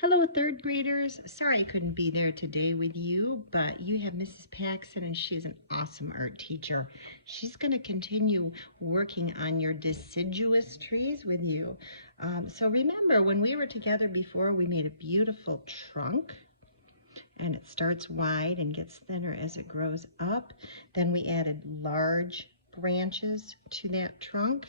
Hello, third graders. Sorry I couldn't be there today with you, but you have Mrs. Paxson, and she's an awesome art teacher. She's going to continue working on your deciduous trees with you. So remember, when we were together before, we made a beautiful trunk, and it starts wide and gets thinner as it grows up. Then we added large branches to that trunk.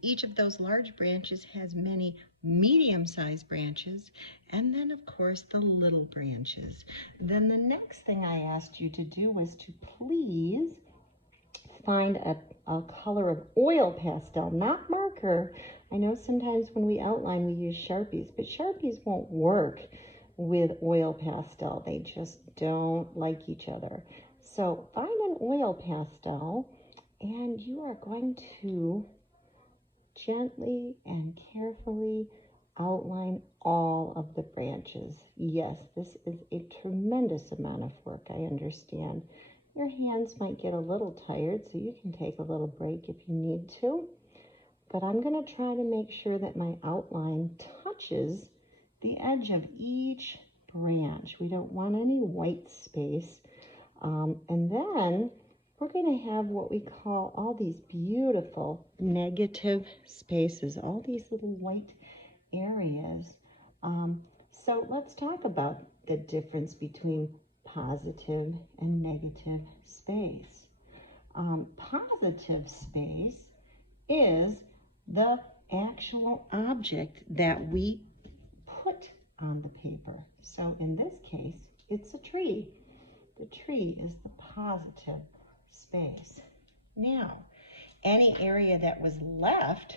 Each of those large branches has many medium-sized branches, and then of course the little branches. Then the next thing I asked you to do was to please find a color of oil pastel, not marker. I know sometimes when we outline we use Sharpies, but Sharpies won't work with oil pastel. They just don't like each other. So find an oil pastel, and you are going to gently and carefully outline all of the branches. Yes, this is a tremendous amount of work, I understand. Your hands might get a little tired, so you can take a little break if you need to. But I'm going to try to make sure that my outline touches the edge of each branch. We don't want any white space. And then we're going to have what we call all these beautiful negative spaces, all these little white areas. So let's talk about the difference between positive and negative space. Positive space is the actual object that we put on the paper. So in this case, it's a tree. The tree is the positive space. Now, any area that was left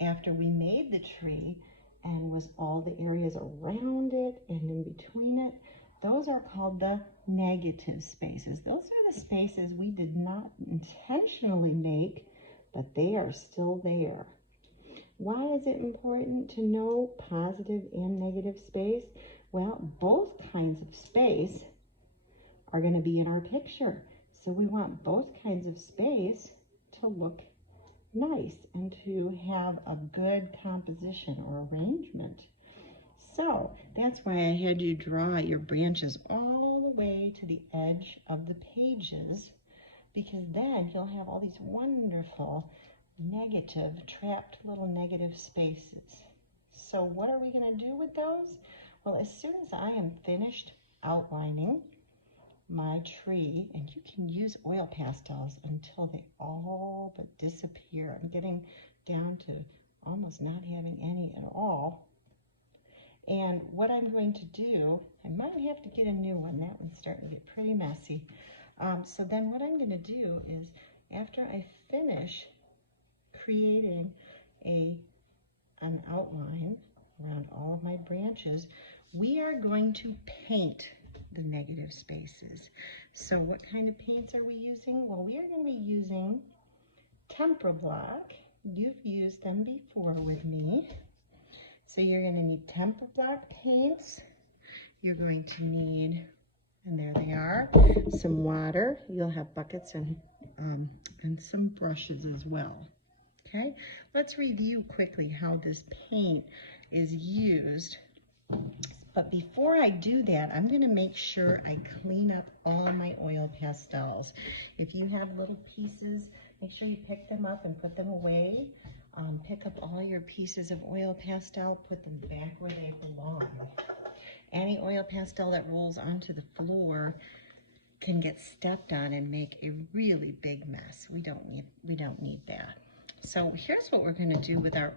after we made the tree and was all the areas around it and in between it, those are called the negative spaces. Those are the spaces we did not intentionally make, but they are still there. Why is it important to know positive and negative space? Well, both kinds of space are going to be in our picture. So we want both kinds of space to look nice and to have a good composition or arrangement. So that's why I had you draw your branches all the way to the edge of the pages, because then you'll have all these wonderful negative, trapped little negative spaces. So what are we going to do with those? Well, as soon as I am finished outlining my tree, and you can use oil pastels until they all but disappear. I'm getting down to almost not having any at all. And what I'm going to do, I might have to get a new one. That one's starting to get pretty messy. So then what I'm going to do is, after I finish creating an outline around all of my branches, we are going to paint the negative spaces. So what kind of paints are we using? Well, we are going to be using Tempera Block. You've used them before with me. So you're going to need Tempera Block paints. You're going to need, and there they are, some water. You'll have buckets and some brushes as well. Okay, let's review quickly how this paint is used. But before I do that, I'm going to make sure I clean up all my oil pastels. If you have little pieces, make sure you pick them up and put them away. Pick up all your pieces of oil pastel, put them back where they belong. Any oil pastel that rolls onto the floor can get stepped on and make a really big mess. We don't need that. So here's what we're going to do with our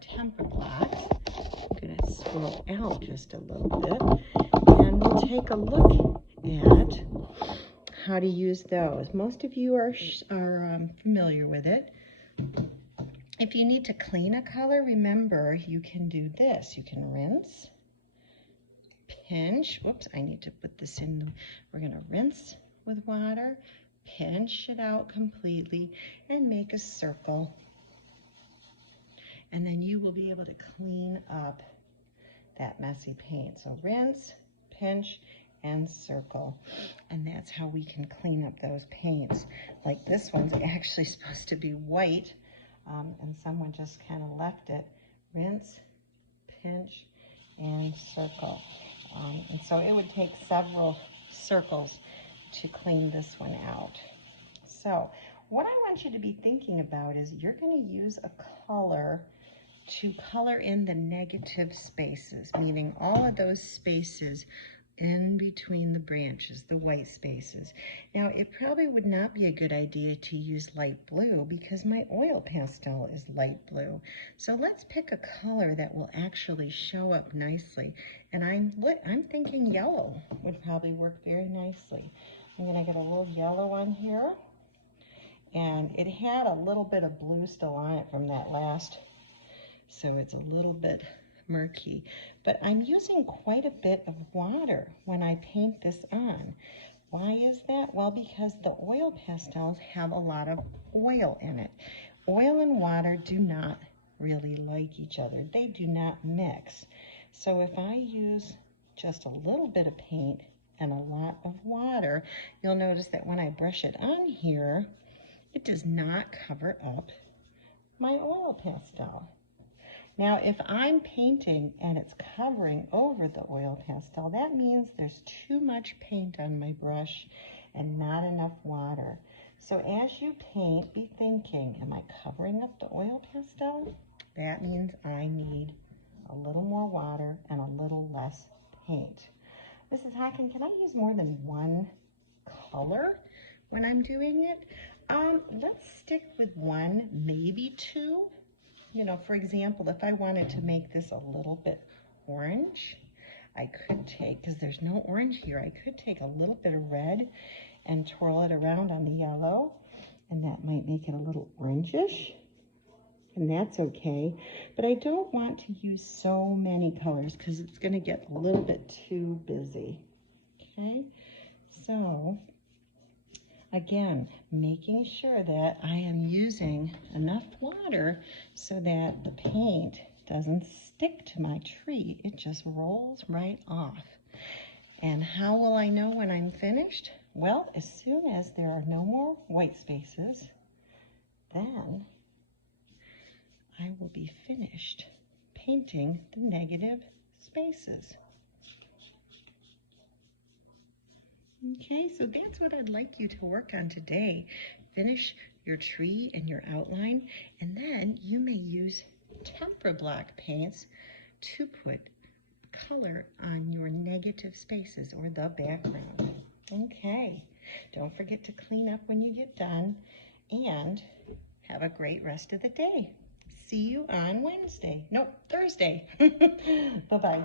Tempera blocks. I'm going to scroll out just a little bit, and we'll take a look at how to use those. Most of you are familiar with it. If you need to clean a color, remember you can do this. You can rinse, pinch. Whoops, I need to put this in. We're going to rinse with water, pinch it out completely, and make a circle. And then you will be able to clean up that messy paint. So rinse, pinch, and circle. And that's how we can clean up those paints. Like this one's actually supposed to be white, and someone just kind of left it. Rinse, pinch and circle. And so it would take several circles to clean this one out. So what I want you to be thinking about is you're going to use a color to color in the negative spaces, meaning all of those spaces in between the branches, the white spaces. Now, it probably would not be a good idea to use light blue because my oil pastel is light blue. So let's pick a color that will actually show up nicely. And I'm thinking yellow would probably work very nicely. I'm gonna get a little yellow on here. And it had a little bit of blue still on it from that last, so it's a little bit murky. But I'm using quite a bit of water when I paint this on. Why is that? Well, because the oil pastels have a lot of oil in it. Oil and water do not really like each other. They do not mix. So if I use just a little bit of paint and a lot of water, you'll notice that when I brush it on here, it does not cover up my oil pastel. Now, if I'm painting and it's covering over the oil pastel, that means there's too much paint on my brush and not enough water. So as you paint, be thinking, am I covering up the oil pastel? That means I need a little more water and a little less paint. Mrs. Hockin, can I use more than one color when I'm doing it? Let's stick with one, maybe two. You know, for example, if I wanted to make this a little bit orange, I could take, because there's no orange here, I could take a little bit of red and twirl it around on the yellow, and that might make it a little orangish, and that's okay. But I don't want to use so many colors because it's going to get a little bit too busy. Okay, so again, making sure that I am using enough water so that the paint doesn't stick to my tree. It just rolls right off. And how will I know when I'm finished? Well, as soon as there are no more white spaces, then I will be finished painting the negative spaces. Okay, so that's what I'd like you to work on today. Finish your tree and your outline, and then you may use tempera block paints to put color on your negative spaces or the background. Okay, don't forget to clean up when you get done, and have a great rest of the day. See you on Thursday. Bye-bye.